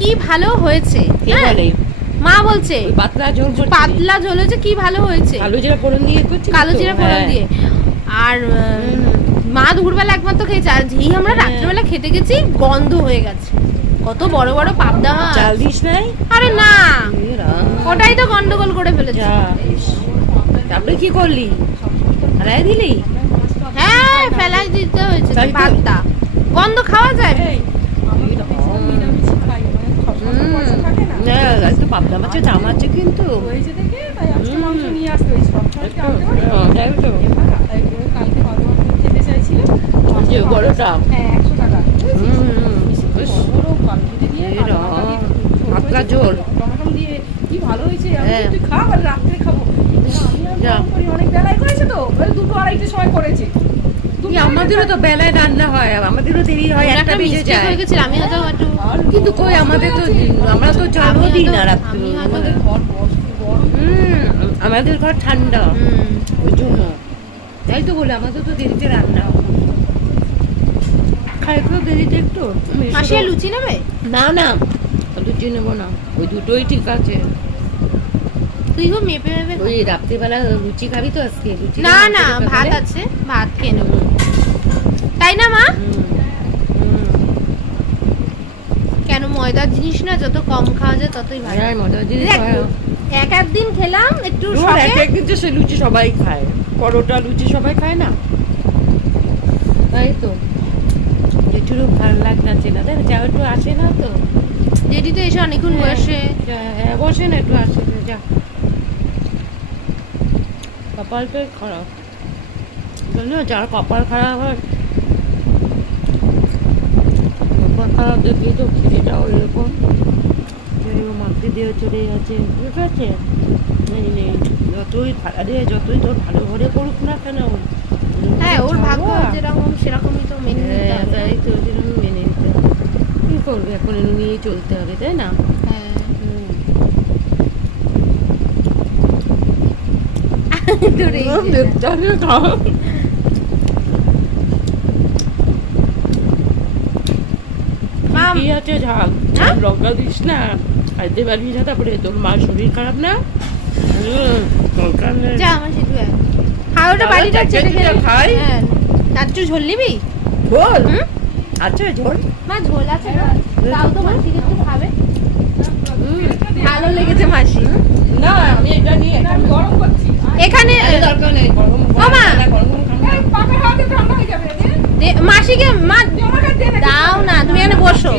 কি ভালো হয়েছে। কে বলে? মা বলছে পাতলা ঝোল করছি। পাতলা ঝোল হয়েছে, কি ভালো হয়েছে। কালো জিরা ফোড়ন দিয়ে করছি। কালো জিরা ফোড়ন দিয়ে। আর মা দুপুরবেলা একবার তো খেয়েছে, আর যেই আমরা রাত্রেবেলা খেতে গেছি গন্ধ হয়ে গেছে। কত বড় বড় পাবদা মাছ। চাল দিস নাই? আরে না, ওটাই তো গন্ডগোল করে ফেলেছে। তারপরে কি করলি? ফেলাই দিলি? হ্যাঁ, ফেলাই দিতে হয়েছে পাবদা। গন্ধ খাওয়া যায়? একটু পাবদা মাছের দাম আছে কিন্তু। বড়টা পাতলা ঝোল কি ভালো হয়েছে। তুই খা, আর রাত্রে খাবো। অনেক বেলায় করেছে তো, 2-2-2:30 সময় করেছে। আমাদেরও তো বেলায় রান্না হয়, আমাদেরও দেরি হয়, একটা বেজে যায়। আমি হয়তো একটু, কিন্তু কই আমাদের তো, আমরা তো জলও দিই না রাত্রে। আমাদের ঘর আমাদের ঘর ঠান্ডা, ওই জন্য। তাই তো বলে আমাদের তো দেরিতে রান্না হয়। খাই তো দেরিতে একটু। মাসি লুচি নেবে? না না, লুচি নেবো না, ওই দুটোই ঠিক আছে। তুই গো মেপে মেপে। ওই রাত্রিবেলা লুচি খাবি তো আজকে? লুচি না না, ভাত আছে, ভাত খেয়ে নেবো, তাই না মা? কেন, ময়দার জিনিস না যত কম খাওয়া যায় ততই ভালো। হ্যাঁ, মজার জিনিস। এক একদিন খেলাম একটু, একদিন তো সে লুচি সবাই খায়, পরোটা লুচি সবাই খায় না, তাই তো। জেঠুরও ভালো লাগছে না, তাই যা একটু আসে না তো। জেঠি তো এসে অনেকক্ষণ বসে। হ্যাঁ, বসে না, একটু আসে যা। কপালটাই খারাপ, জানো, যার কপাল খারাপ হয়, কপাল খারাপ দেখলেই তো ছেলেটাও এরকম মাকে দিয়ে চলে যাচ্ছে। ঠিক আছে, নেই যতই ভাড়া দিয়ে, যতই তোর ভালো ঘরে করুক না কেন, হ্যাঁ, ওর ভাগ্য যেরকম সেরকমই তো মেনে নিতে হবে। তাই তো, যেরকম মেনে নিতে হবে। কি করবে, এখন নিয়ে চলতে হবে, তাই না? হ্যাঁ। কি আছে, ঝাল লঙ্কা দিস না, খাইতে পারবি না। তারপরে তোর মার শরীর খারাপ না, যা আমার সিধু খাওয়াটা বাড়িটা ছেড়ে খেলে খাই। হ্যাঁ, তার একটু ঝোল নিবি? ঝোল আছে, ঝোল মা ঝোল আছে না? তাও তো মাসিকে একটু খাবে, ভালো লেগেছে মাসি। না, আমি এটা নিয়ে গরম করছি। এখানে দরকার নেই, মাসিকে মা দাও না, তুমি এখানে বসো।